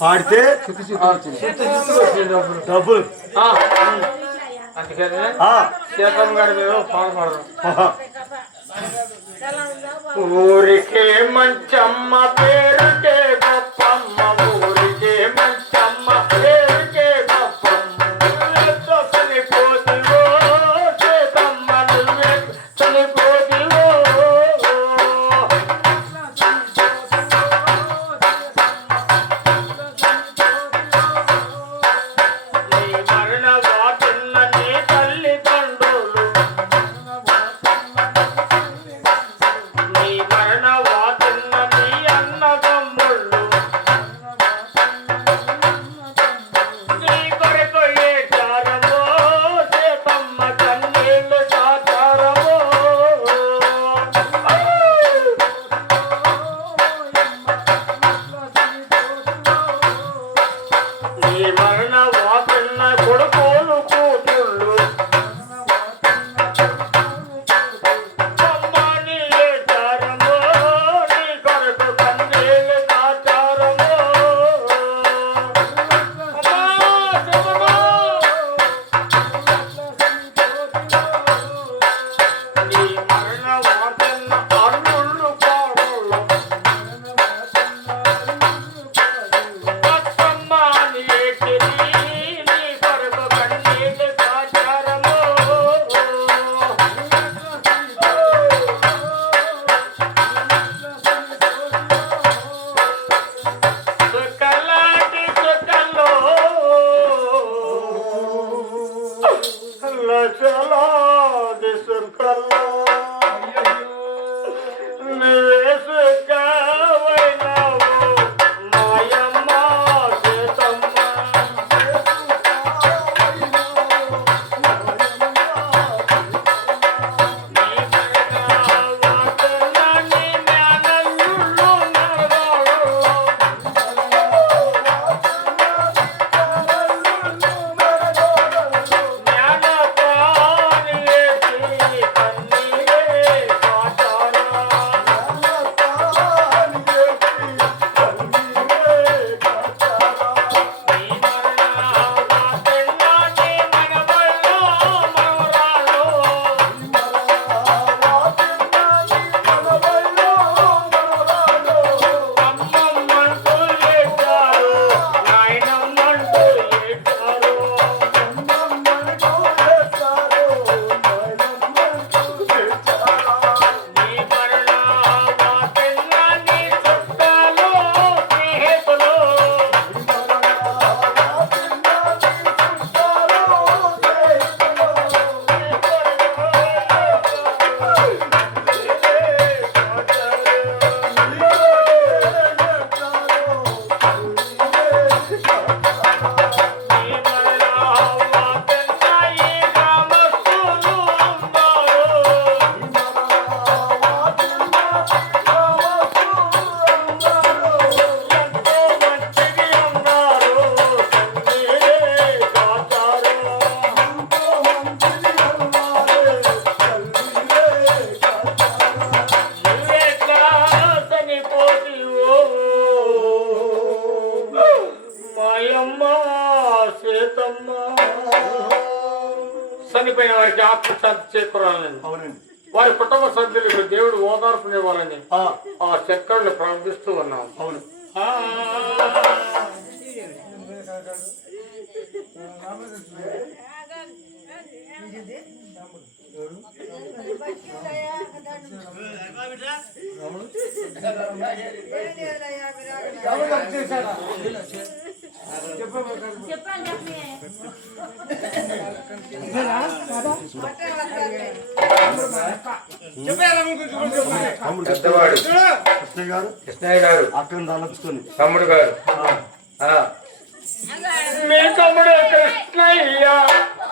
పాడితే డబ్బులు అందుకని సీతమ్మ గారి మీద పాల్పడరు. ఊరికే మంచమ్మ పేరుకే గొప్పమ్మ, ఊరికే మంచమ్మ పేరుకే గొప్పమ్మ, చనిపోతివో సీతమ్మ నువ్వే చనిపోతివో. నీ మరణ వాటిల్ల నీ తల్లిదండ్రులు, నీ మరణ వాటిల్ల నీ అన్నదమ్ముళ్ళు, నీ కొరకు ఏచారమో సీతమ్మ కన్నీళ్ళు చాచారమో. నీ మరణ వాటిల్ల కొడుకులు కూతుళ్ళు అమ్మని ఏచారమో, నీ కొరకు కన్నీళ్ళు చాచారమో. నీ మరణ వాటిల్ల అల్లుళ్ళు కోడళ్ళు అత్తమ్మని ఏచిరి, నీ కొరకు కన్నీళ్ళు చాచారమో. సుఖలాంటి సుఖంలో లక్షలాది సుఖంలో నువ్వే సుఖమైనావు మాయమ్మ సీతమ్మ. నీ మరణ వాటిల్ల నీ మేనల్లుళ్ళు నరగాళ్ళు, జ్ఞానపాని వేసి కన్నీరే కాచారా. నీ మరణ వాటిల్ల నీ మనవళ్ళు మనవరాళ్ళు, అమ్మమ్మంటూ ఏడ్చారు, నాయనమ్మంటూ ఏడ్చారు. నీ మరణ వాటిల్ల నీ చుట్టాలు స్నేహితులు, నీ మరణ వాటిల్ల ఈ గ్రామస్తులు అన్నారు, ఎంతో మంచిది అన్నారు, కన్నీరే కాచారు. నువ్వెట్లా చనిపోతివో మాయమ్మ సీతమ్మ. చనిపోయిన వారికి ఆత్మశాంతి చేకూరాలని, అవునండి. వారి కుటుంబ సభ్యులకు దేవుడు ఓదార్పునివ్వాలని ఆ శంకరుని ప్రార్థిస్తూ ఉన్నాం. అవును. ఆ పెద్దవాడు కృష్ణయ్య గారు అక్కడ తలచుకొని తమ్ముడు గారు, మీ తమ్ముడు కృష్ణయ్య,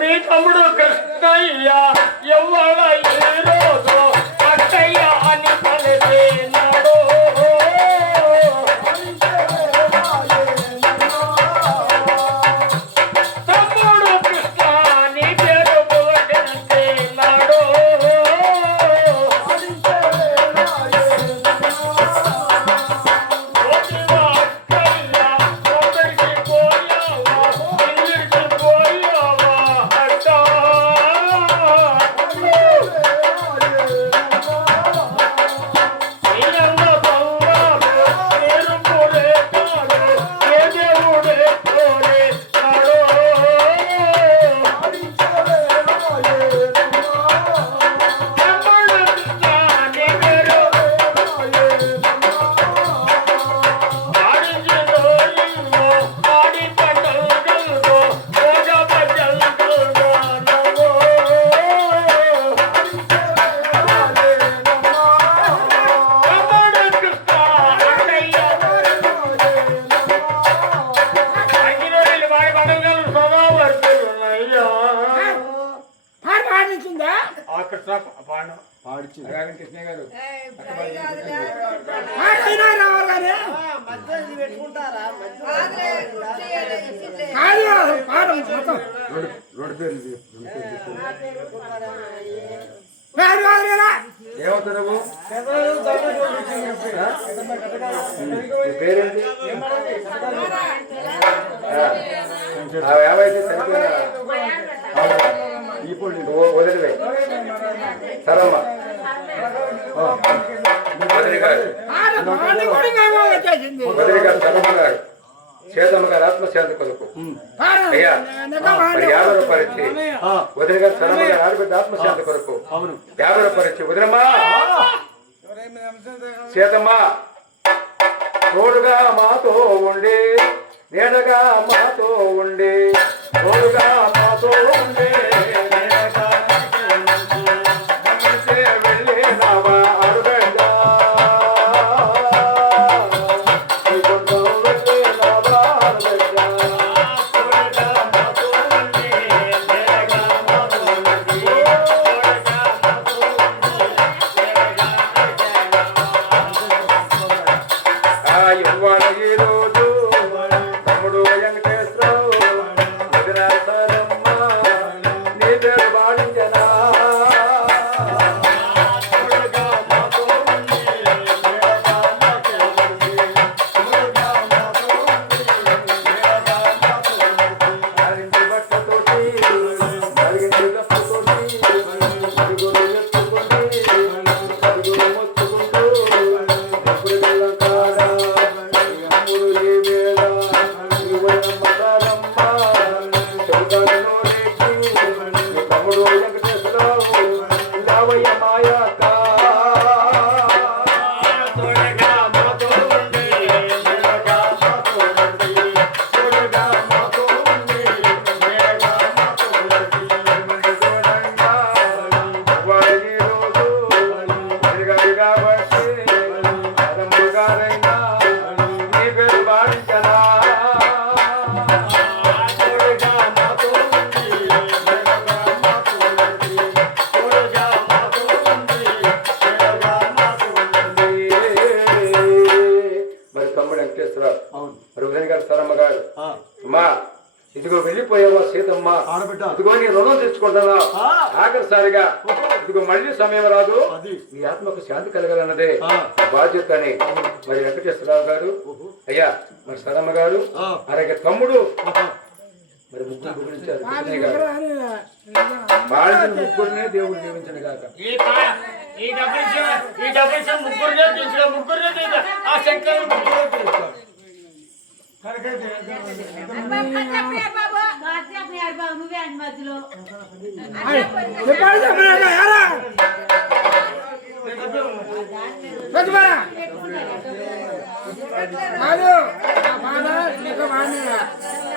మీ తమ్ముడు కృష్ణయ్య ఎవడ ఈ రోజు అక్కయ్య అని పలికినాడు. తమ్ముడు కృష్ణ నీ పేరు పులకించినాడు. రోజుగా అక్క రెండు పేర్లు ఏమవుతావు నువ్వు పేరేంటి ఏమైతే చనిపోయినా ఇప్పుడు వదిలివే సరమ్మా వదిలి గారు సరమ్మ గారు చేతమ్మ గారు ఆత్మశాంతి కొరకు అయ్యా మరి 50 రూపాయలు ఇచ్చి వదిలి గారు సరమ్మ గారు ఆడబిడ్డ ఆత్మశాంతి కొరకు 50 రూపాయలు ఇచ్చి వదిలమ్మా చేతమ్మా తోడుగా మాతో ఉండి నేనగా మాతో ఉండి తోడుగా మాతో ఉండి వెళ్ళి రావా అడుగంగా ఇవాళ ఈ రోజు తమ్ముడు వెంకటేశ్వరరావు వదిలేస్తారమ్మ నీ పేరు బాడించనా అరింటి బట్టతోటి అరిగింటి గప్పతోటి అరుగులు ఎత్తుకొని అరుగులు మొత్తుకుంటూ ఎప్పుడు వెళ్ళం కాడా తమ్ముడు వెంకటేశ్వరరావు యావయ్య మాయాక సరమ్మ గారు అమ్మా ఇదిగో వెళ్ళిపోయావా సీతమ్మ ఇదిగో నీ రుణం తెచ్చుకుంటావా ఆఖరిసారిగా ఇదిగో మళ్ళీ సమయం రాదు నీ ఆత్మకు శాంతి కలగాలన్నదే బాధ్యత అని మరి వెంకటేశ్వరరావు గారు అయ్యా మరి సరమ్మ గారు అలాగే తమ్ముడు మరి ముగ్గురు గురించారు వాళ్ళ ముగ్గురినే దేవుడు దీవించను కాక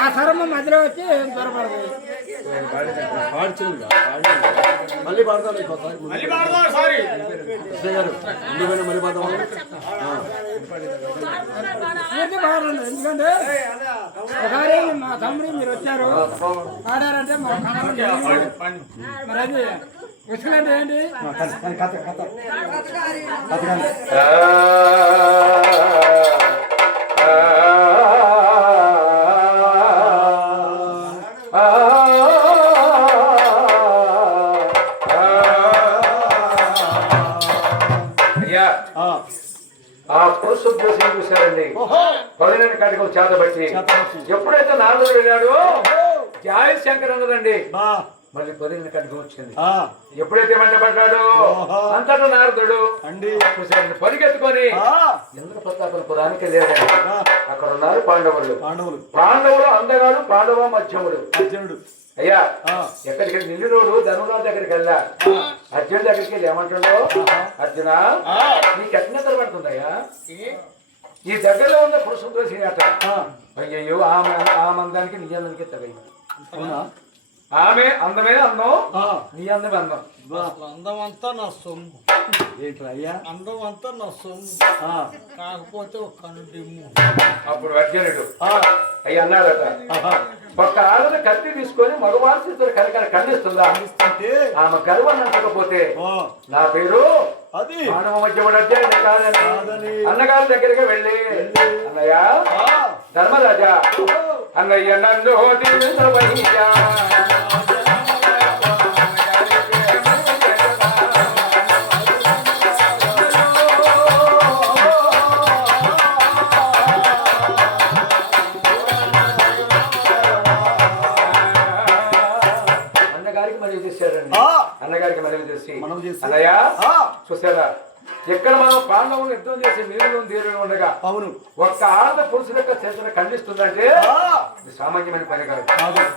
ఆ సరమ్మ మధ్యలో వచ్చి దొరపడదు మళ్ళీ పాడతాను మళ్ళీ పాడదాం ఎందుకంటే ఒకసారి మా తమ్ముడు మీరు వచ్చారు ఆడారంటే మా మరి అది విసుగులంటే ఏంటి ఆ పురుషోద్దేశం చూశారండి పదిహేను కటకం చేతబట్టి ఎప్పుడైతే నారదుడు వెళ్ళాడో జాయి శంకర్ అన్నదండి మళ్ళీ 15 కటకం వచ్చింది ఎప్పుడైతే వెంట పడ్డాడు అంతటా నారదుడు చూశారండి పరిగెత్తుకొని ఇంద్ర ప్రతాపపురానికి వెళ్ళాడు అక్కడ ఉన్నారు పాండవులు అందగాడు పాండవ మధ్యముడు అయ్యా ఎక్కడికి నిల్లురోడు ధనురాజు దగ్గరికి వెళ్ళా అర్జున్ దగ్గరికి వెళ్ళి ఏమంటాడో అర్జున నీకు ఎట్ట నిద్ర పడుతుందయ్యా ఈ దగ్గరలో ఉన్న పురుషోద్దేశి అట అయ్యయ్యో ఆ మందానికి నీ అందానికి తగైంది ఆమె అందమే అందం నీ అందమే అందం అందం అంతా నా సొమ్ము ఏంటయ్యా అందం అంతా నా సొమ్ము కాకపోతే ఒక కనుడిమ్ము అప్పుడు అర్జునుడు అయ్యి అన్నాడట ఒక్క ఆడది కత్తి తీసుకొని మగవారి కనికర ఖండిస్తుందా ఆమె గర్వాన్ని అంటకపోతే నా పేరు అది మానవ మధ్యముడు అధ్యయుడు కాదని అన్నగారి దగ్గరికి వెళ్ళి అన్నయ్య ధర్మరాజా అన్నయ్య నన్ను దీవించవయ్యా. అన్నగారికి మనవి చేసి అన్నయ్య చూసారా ఎక్కడ మనం పాండవులు యుద్ధం చేసి నీళ్ళు తీరు ఉండగా అవును ఒక్క ఆడ పురుషుల యొక్క చేతులు ఖండిస్తుందంటే ఇది సామాన్యమైన పని కాదు.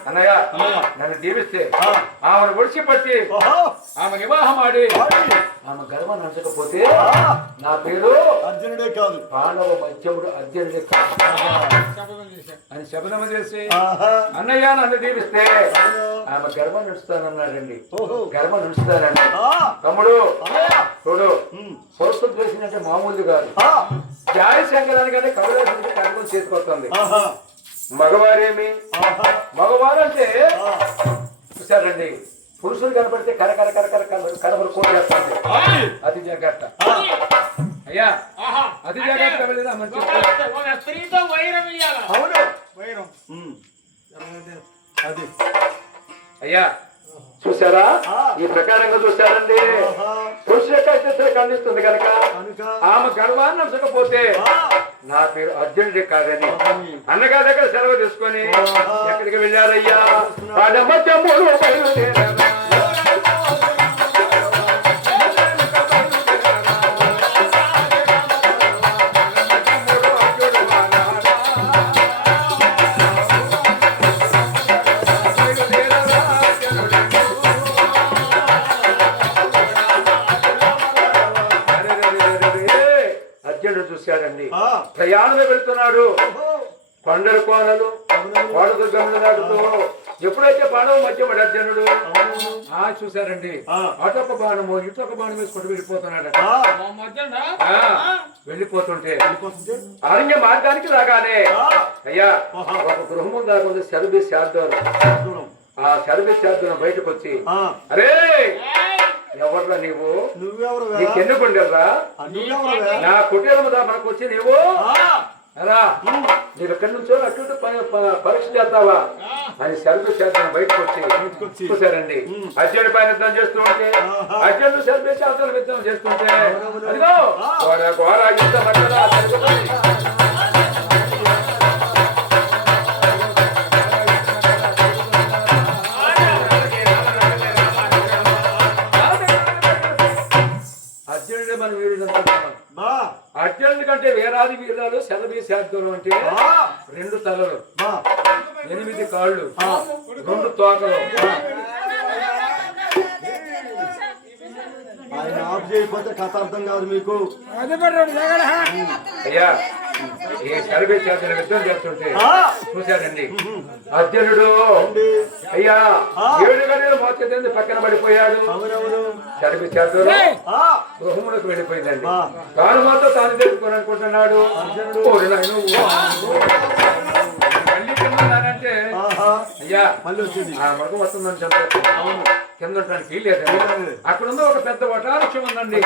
అన్నయ్య నన్ను దీవిస్తే ఆమెను ఒడిచిపట్టి ఆమె వివాహం ఆడి ఆమె గర్వం నచ్చకపోతే నా పేరు అర్జునుడే కాదు పాండవ మధ్యముడు అర్జునుడే కాదు అని శపథం చేసి అన్నయ్య నన్ను దీవిస్తే ఆమె గర్వం నడుస్తానన్నాడండి. గర్వం నడుస్తానండి. తమ్ముడు చూడు పురుషులు చేసినట్టే మామూలు కాదు. జాయ శంకరానికంటే కవిరాజునికి కడుపులు చేసుకొస్తుంది. మగవారేమి మగవారంటే చూసారండి పురుషులు కనపడితే కరకర కరకర కడపలు కోటేస్తుంది. అతి జాగ్రత్త అయ్యా అతి జాగ్రత్త వెళ్ళినా మంచి అది అయ్యా చూసారా ఈ ప్రకారంగా చూసారండి పురుషుల యొక్క ఖండిస్తుంది కనుక ఆమె గర్వాన్ని నచ్చకపోతే నా పేరు అర్జునుడే కాదని అన్నగారి దగ్గర సెలవు తీసుకొని ఎక్కడికి వెళ్ళారయ్యా చూశాడండి ప్రయాణమే వెళ్తున్నాడు. కొండలు కోనలు కోడలు గమలు దాటుతూ ఎప్పుడైతే బాణం మధ్య అర్జునుడు చూశారండి అటొక బాణము ఇటొక బాణం వేసుకుంటూ వెళ్ళిపోతున్నాడు. వెళ్ళిపోతుంటే అరణ్య మార్గానికి రాగానే అయ్యా ఒక గృహము దాకా శరభి శార్దూరం ఆ శరభి శార్దూరం బయటకు వచ్చి అరే ఎవర్రా నీవు నీకెన్నుకుండెర్రా నా కుటీరము మనకు వచ్చి నీవు రా నీవు ఎక్కడి నుంచో అటు పరీక్ష చేస్తావా అని శరభి శాస్త్రం బయటకు వచ్చి చూసారండి అర్జునుడి పైన యుద్ధం చేస్తూ ఉంటే అర్జునుడు శరభి శాస్త్రం యుద్ధం చేస్తుంటే అదిగో ఘోర ఘోర యుద్ధం అర్జునుడి కంటే వేరాది వీరాలు శరభి శార్దూలం అంటే 2 తలలు 8 కాళ్ళు 2 తోకలు. ఆయన ఆఫ్ చేయకపోతే కథ అర్థం కాదు మీకు. అయ్యా ఈ శరభి శార్దూలం యుద్ధం చేస్తుంటే చూశారండి అర్జునుడు అయ్యా 7 గడియలు మోచేది పక్కన పడిపోయాడు. శరభి శార్దూలం గృహములకు వెళ్ళిపోయిందండి. తాను మాత్రం తాను తెలుసుకొని అనుకుంటున్నాడు. అంటే అయ్యా మళ్ళీ వచ్చింది ఆ మృగం వస్తుందని చెప్పారు. కింద ఉండడానికి లేదండి. అక్కడ ఉంది ఒక పెద్ద వటవృక్షం ఉందండి.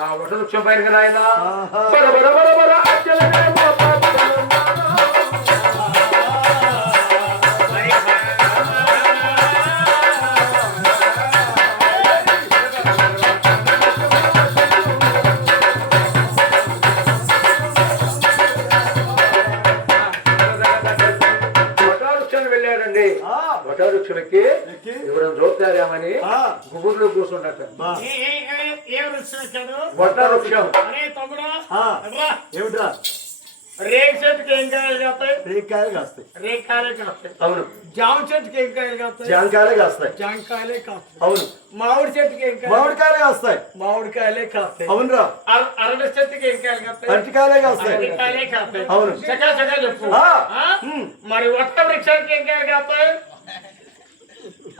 ఆ వటవృక్షం పైన ఆయన వటవృక్షంకి ఎవరైనా చూపుతారేమని గుబుర్లో కూర్చుంటారు. వటవృక్షం ఏమిట్రా రేగు చెట్టుకి ఏం కాయలు కాస్తాయి? రేకాయలు కాస్తాయి. రేకాయలే కాస్తాయి. అవును. జామ చెట్టుకి ఏం కాయలు కాస్తాయి? జాంకాయలే కాస్తాయి. జాంకాయలే కాస్తాయి. అవును. మామిడి చెట్టుకి ఏం కాయలు? మామిడికాయలే కాస్తాయి. మామిడికాయలే కాస్తాయి. అవునురా. అరటి చెట్టుకి ఏం కాయలు కాస్తాయి? అరటికాయలే కాస్తాయి. అరటికాయలే కాస్తాయి. అవును. చకా చకా చెప్పు. మరి వట్ట వృక్షానికి ఏం కాయలు కాస్తాయి?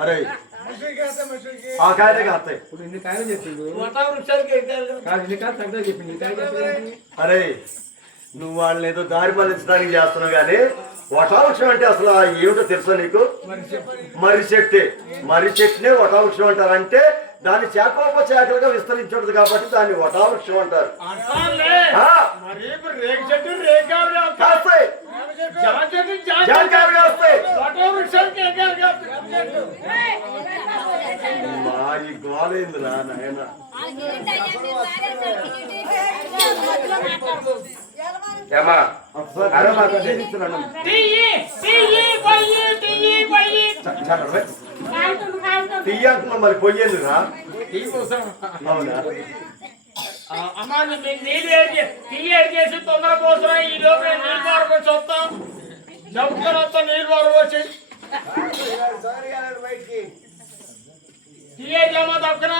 అరే ఆ కాయలే కాస్తాయి. ఇప్పుడు ఇన్ని కాయలు చెప్పిండు. వట్ట వృక్షానికి ఏం కాయలు కాస్తాయి? ఇన్ని కాయలు తగ్గ చెప్పింది. అరే నువ్వు వాళ్ళని ఏదో దారి మళ్ళించడానికి చేస్తున్నావు కానీ వటవృక్షం అంటే అసలు ఏమిటో తెలుసా నీకు? మర్రి చెట్టే. మర్రి చెట్టునే వటవృక్షం అంటారంటే దాన్ని శాఖోపశాఖలుగా విస్తరించుంటది కాబట్టి దాన్ని వటావృక్షం అంటారు. అంటారులే. ఆ, మరి ఇప్పుడు రేగు చెట్టు రేగాలు కాస్తాయి. కాస్తాయి. జామ చెట్టు జాంకాయలు కాస్తాయి. వటవృక్షానికి ఏగాలు కాస్తాయి. మా ఈ గోలేంద్రా నాయన. ఏమా అరవై ఇస్తున్నాను. తీయాకున్నా మరి పొయ్యేందురా? టీ కోసం. అవునా? అమ్మా నీళ్ళు చేసి తొందర పోతున్నా. ఈ లోపల నీళ్ళు పారబోసి వస్తాం. జబ్బుకొని వస్తాం. నీళ్ళు పారబోసి టీ జమా తక్కువ